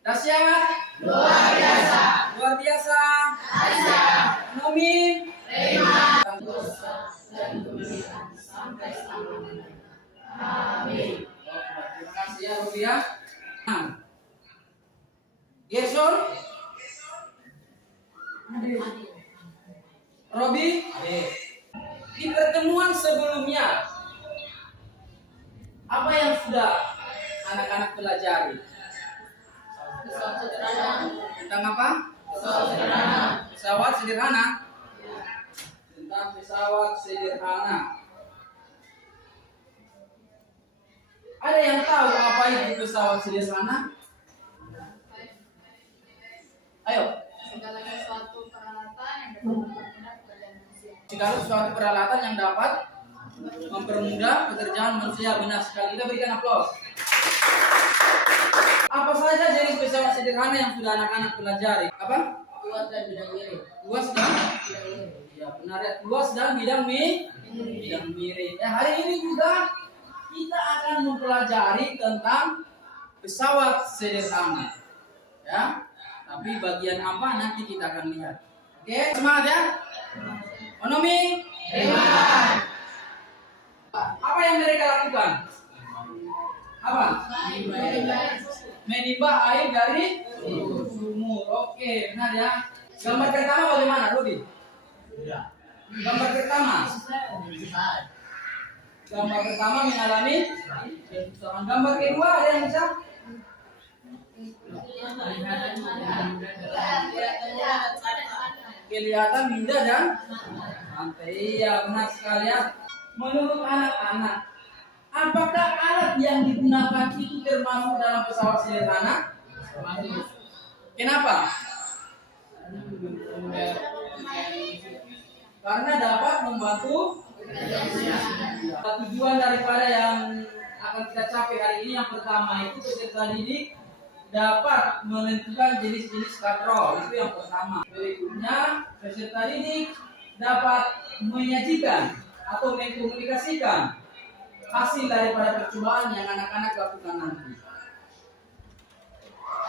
Dahsyat. Luar biasa. Luar biasa. Ekonomi. Prima. Dan kemuliaan sampai selama-lamanya. Amin. Terima kasih ya Rubiah. Gerson. Robi. Di pertemuan sebelumnya, apa yang sudah anak-anak pelajari? Tentang apa? Pesawat sederhana. Tentang pesawat sederhana. Ada yang tahu apa itu pesawat sederhana? Ayo. Segala suatu peralatan yang dapat mempermudah pekerjaan manusia. Benar sekali. Kita berikan aplaus. Apa saja jenis pesawat sederhana yang sudah anak-anak pelajari? Apa? Luas dan bidang miring. Luas dan bidang miring. Ya, benar ya. Luas dan bidang miring. Ya, hari ini juga kita akan mempelajari tentang pesawat sederhana. Ya. Tapi bagian apa nanti kita akan lihat. Oke, semangat ya. Ekonomi. Apa yang mereka lakukan? Apa? Menimba air dari sumur. Oke, benar ya. Gambar pertama bagaimana, Robi? Gambar pertama. Gambar pertama mengalami kesusahan. Gambar kedua ada yang bisa? Kelihatan indah dan santai. Iya, benar sekali ya. Menurut anak-anak, apakah alat yang digunakan itu termasuk dalam pesawat sederhana? Kenapa? Karena dapat membantu. Tujuan daripada yang akan kita capai hari ini yang pertama itu peserta didik dapat menentukan jenis-jenis katrol, itu yang pertama. Berikutnya, peserta didik dapat menyajikan atau mengkomunikasikan hasil daripada percobaan yang anak-anak lakukan nanti.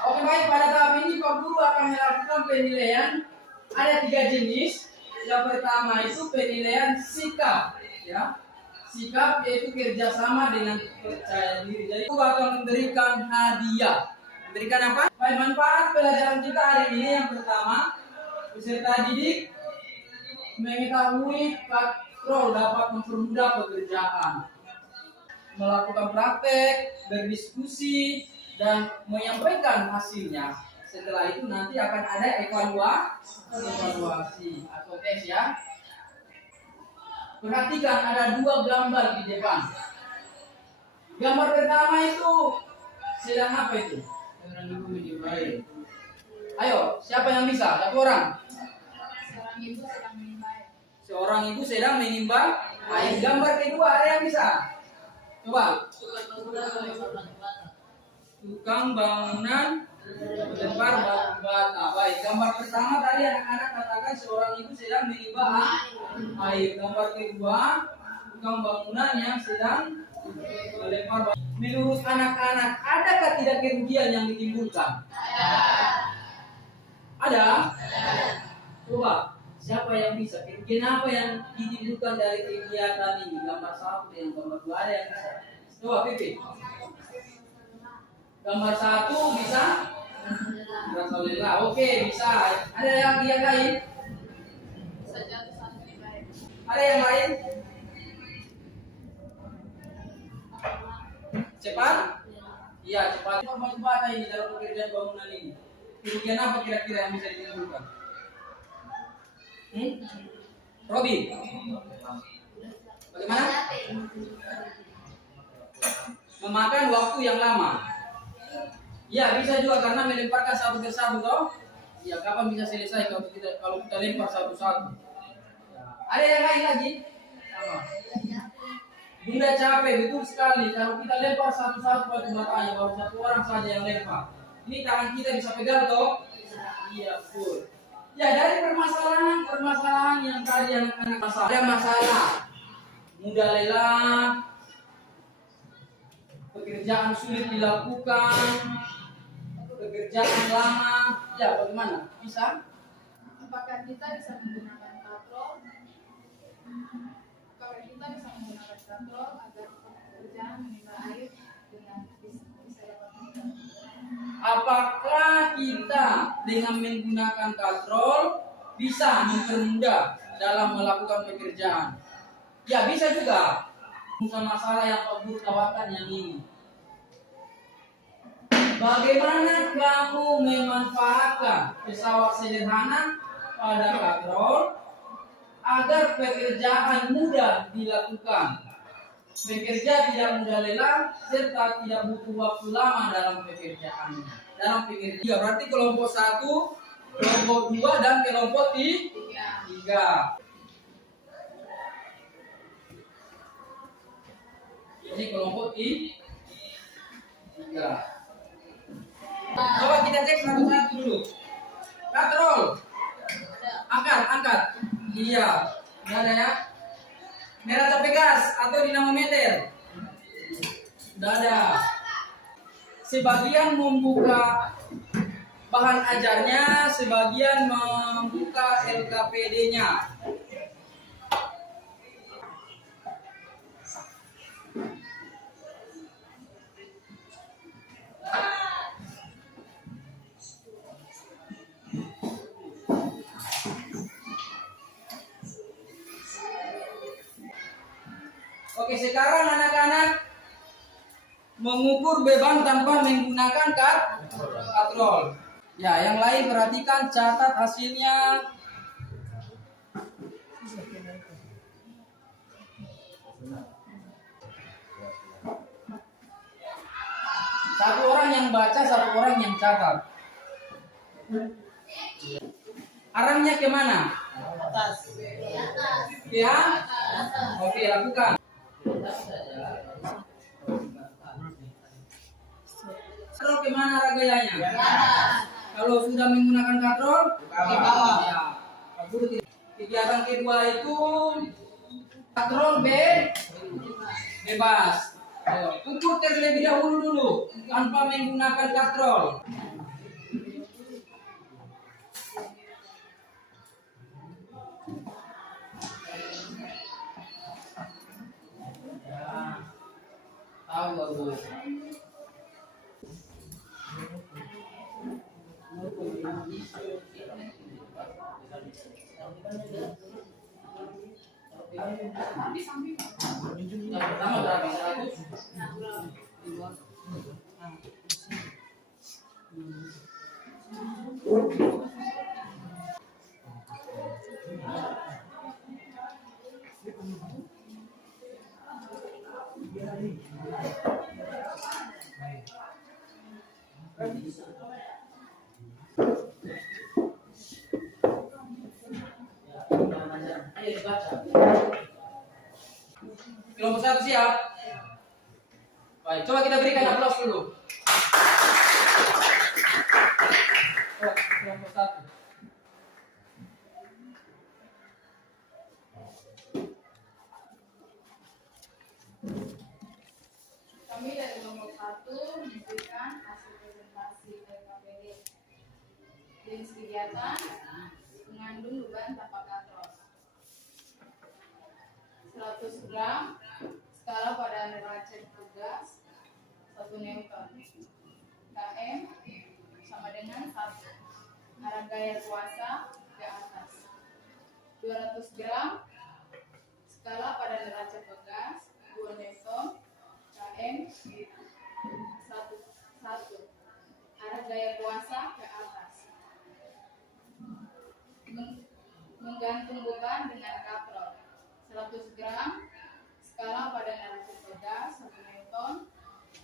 Oke, baik, pada tahap ini Pak Guru akan melakukan penilaian. Ada 3 jenis. Yang pertama itu penilaian sikap, ya. Sikap yaitu kerjasama dengan percaya diri. Jadi aku akan memberikan hadiah. Memberikan apa? Baik, manfaat pelajaran kita hari ini yang pertama, peserta didik mengetahui katrol dapat mempermudah pekerjaan, melakukan praktek, berdiskusi, dan menyampaikan hasilnya. Setelah itu nanti akan ada evaluasi atau tes ya. Perhatikan ada 2 gambar di depan. Gambar pertama itu sedang apa itu? Sedang ibu menimba air. Ayo, siapa yang bisa? Satu orang. Seorang ibu sedang menimba air. Gambar kedua ada yang bisa? Coba. Tukang bangunan lempar batu bata. Baik, gambar pertama tadi anak-anak katakan seorang ibu sedang menimba air. Gambar kedua, tukang bangunan yang sedang melempar batu. Menurut anak-anak, adakah tidak kerugian yang ditimbulkan? Ada? Coba, siapa yang bisa? Kerugian apa yang ditimbulkan dari kegiatan ini? Gambar 1 yang gambar 2 ada yang bisa? Coba, Pipi. Gambar 1 bisa? Rasa lelah. Oke, bisa. Ada yang lain? Ada yang lain? Cepat? Iya, cepat. Batu bata ini dalam pekerjaan bangunan ini. Kerugian apa kira-kira yang bisa ditimbulkan? Robi? Bagaimana? Memakan waktu yang lama. Ya, bisa juga karena melemparkan satu persatu toh. Ya, kapan bisa selesai kalau kita lempar satu-satu? Ada yang lain lagi? Apa? Bunda capek, betul sekali. Kalau kita lempar satu-satu batu batanya, baru 1 orang saja yang lempar. Ini tangan kita bisa pegang toh? Iya, betul. Ya, dari permasalahan yang tadi anak-anak masalah. Ada masalah mudah lelah, pekerjaan pekerjaan sulit dilakukan, pekerjaan lama, ya bagaimana? Bisa? Apakah kita bisa menggunakan katrol? Agar pekerjaan menimba air dengan bisa dapat menimba? Apakah kita dengan menggunakan katrol bisa mempermudah dalam melakukan pekerjaan? Ya bisa juga. Masalah yang Pak Guru tawarkan yang ini. Bagaimana kamu memanfaatkan pesawat sederhana pada katrol agar pekerjaan mudah dilakukan? Bekerja tidak mudah lelah serta tidak butuh waktu lama dalam pekerjaan. Berarti kelompok 1, kelompok 2 dan kelompok 3. Ini kelompok 3. Coba kita cek satu-satu dulu. Katrol. Angkat. Iya. Nggak ada ya? Neraca Pegas atau dinamometer. Sudah ada. Sebagian membuka bahan ajarnya, sebagian membuka LKPD-nya. Oke, sekarang anak-anak mengukur beban tanpa menggunakan katrol. Ya, yang lain perhatikan, catat hasilnya. Satu orang yang baca, satu orang yang catat. Arahnya kemana? Atas. Ya? Oke, lakukan. Katrol kemana ragayanya? Kalau sudah menggunakan katrol, ke bawah. Ya. Kegiatan kedua itu katrol bebas. Ukur terlebih dahulu dulu tanpa menggunakan katrol. Tahu bagus. Yang pertama berapa? 100. Ayo dibaca. Kelompok 1 siap? Baik, coba kita berikan aplaus dulu. Kelompok 1. Kami dari kelompok 1 memberikan hasil presentasi LKPD. Jenis kegiatan mengandung beban tanpa katrol. 100 gram skala pada neraca tugas 1 Newton. KM sama dengan 1. Arah gaya kuasa ke atas. 200 gram skala pada neraca pegas 2 Newton. KM 1. Arah gaya kuasa ke atas. Menggantung beban dengan katrol 100 gram skala pada neraca pegas 1 Newton.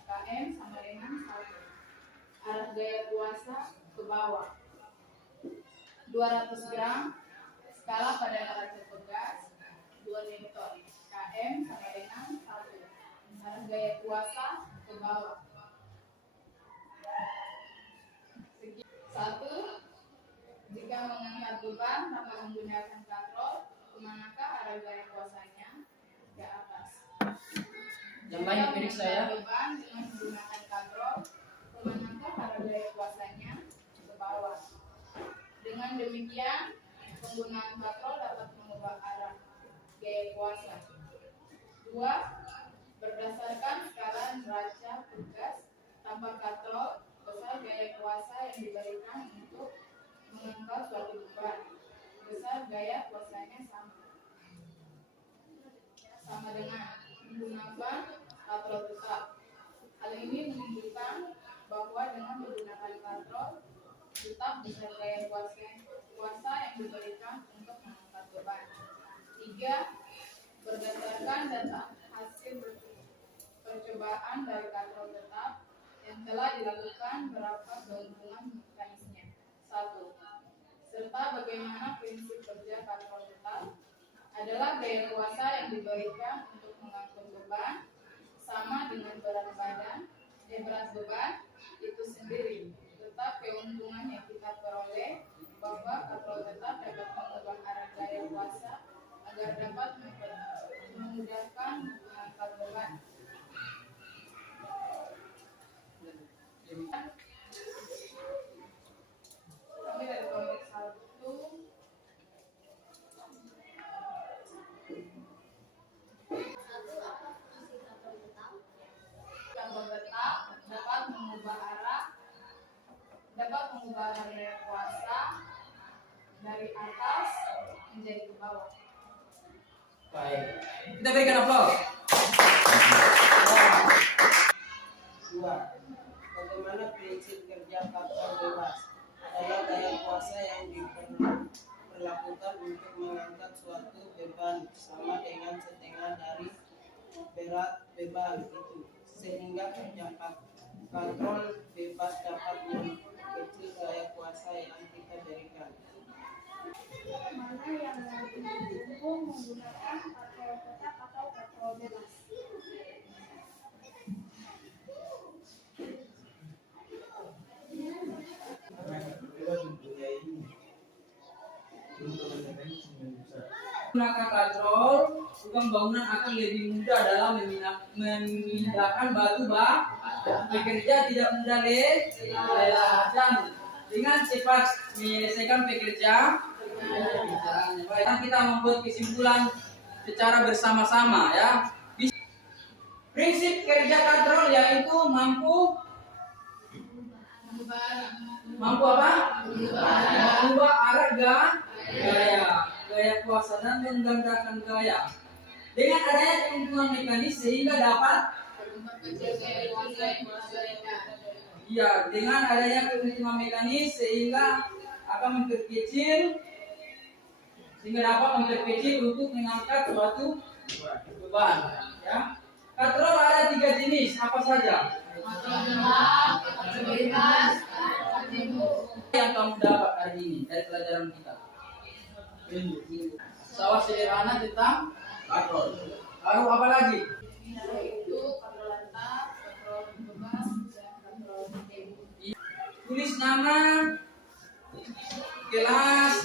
KM sama dengan 1. Arah gaya kuasa ke bawah. 200 gram skala pada neraca pegas 2 Newton. KM sama dengan 1. Arah gaya kuasa ke bawah. 1. Jika mengangkat beban tanpa menggunakan katrol, kemanakah arah gaya kuasanya? Ke atas. Yang lain diperiksa ya. Beban dengan menggunakan katrol, menangkap arah gaya kuasanya ke bawah. Dengan demikian, penggunaan katrol dapat mengubah arah gaya kuasa. 2. Berdasarkan skala neraca tugas tanpa katrol, besar gaya kuasa yang diberikan untuk mengangkat suatu beban, besar gaya kuasanya sama dengan menggunakan katrol tetap. Hal ini menunjukkan bahwa dengan menggunakan katrol tetap besar gaya kuasa yang diberikan untuk mengangkat beban. 3. Berdasarkan data hasil percobaan dari katrol tetap yang telah dilakukan, berapa keuntungan mekanisnya? 1. Serta bagaimana prinsip kerja katrol tetap adalah gaya kuasa yang diberikan untuk mengangkut beban sama dengan berat beban itu sendiri. Tetap keuntungan yang kita peroleh bahwa katrol tetap dapat mengubah arah gaya kuasa agar dapat memudahkan mengangkat beban. Kami dari komik 1. Katrol tetap dapat mengubah arah gaya kuasa dari atas menjadi ke bawah. Baik. Kita berikan aplaus. 2. Bagaimana prinsip kerja katrol bebas? Adalah gaya kuasa yang diperlakukan untuk mengangkat suatu beban sama dengan setengah dari berat beban itu, sehingga kerja katrol bebas dapat mengecil gaya kuasa yang kita berikan. Mana yang lebih mendukung menggunakan katrol tetap atau katrol bebas? Menggunakan katrol, bangunan akan lebih mudah dalam memindahkan batu bekerja tidak mudah dan dengan cepat menyelesaikan pekerjaan. Kita membuat kesimpulan secara bersama-sama ya. Prinsip kerja katrol yaitu mampu apa? Mengubah arah gaya kuasa dan menggandakan gaya. Dengan adanya keuntungan mekanis sehingga dapat dengan adanya keuntungan mekanis sehingga akan memperkecil untuk mengangkat suatu beban ya. Katrol ada 3 jenis, apa saja? Yang kamu dapat hari ini dari pelajaran kita. Sawah sederhana tentang katrol. Lalu apa lagi? Yaitu katrol tetap, katrol bebas, dan katrol demo. Tulis nama, kelas,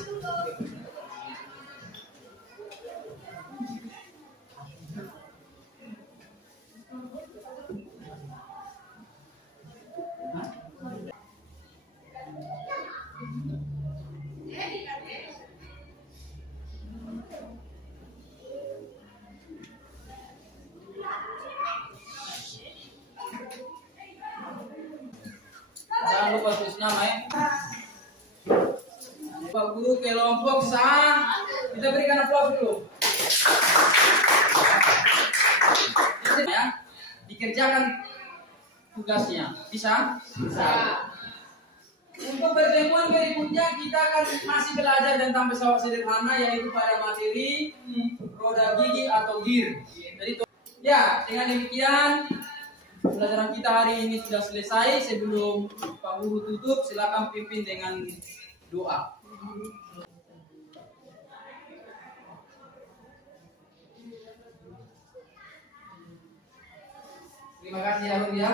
jangan lupa tulis nama ya. Pak Guru kelompok sah, kita berikan aplaus dulu. Ya, dikerjakan tugasnya, bisa? Bisa. Untuk pertemuan berikutnya kita akan masih belajar tentang pesawat sederhana yaitu pada materi roda gigi atau gear. Jadi ya, dengan demikian pelajaran kita hari ini sudah selesai. Sebelum Pak Guru tutup, silakan pimpin dengan doa. Terima kasih ya Rum ya.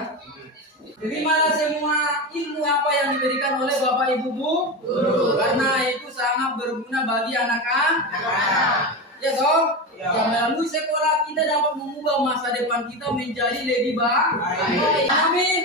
Terimalah semua ilmu apa yang diberikan oleh Bapak Ibu Guru, karena itu sangat berguna bagi anak-anak. Ya toh? Yang melalui sekolah kita dapat mengubah masa depan kita menjadi lebih baik. Amin. Amin.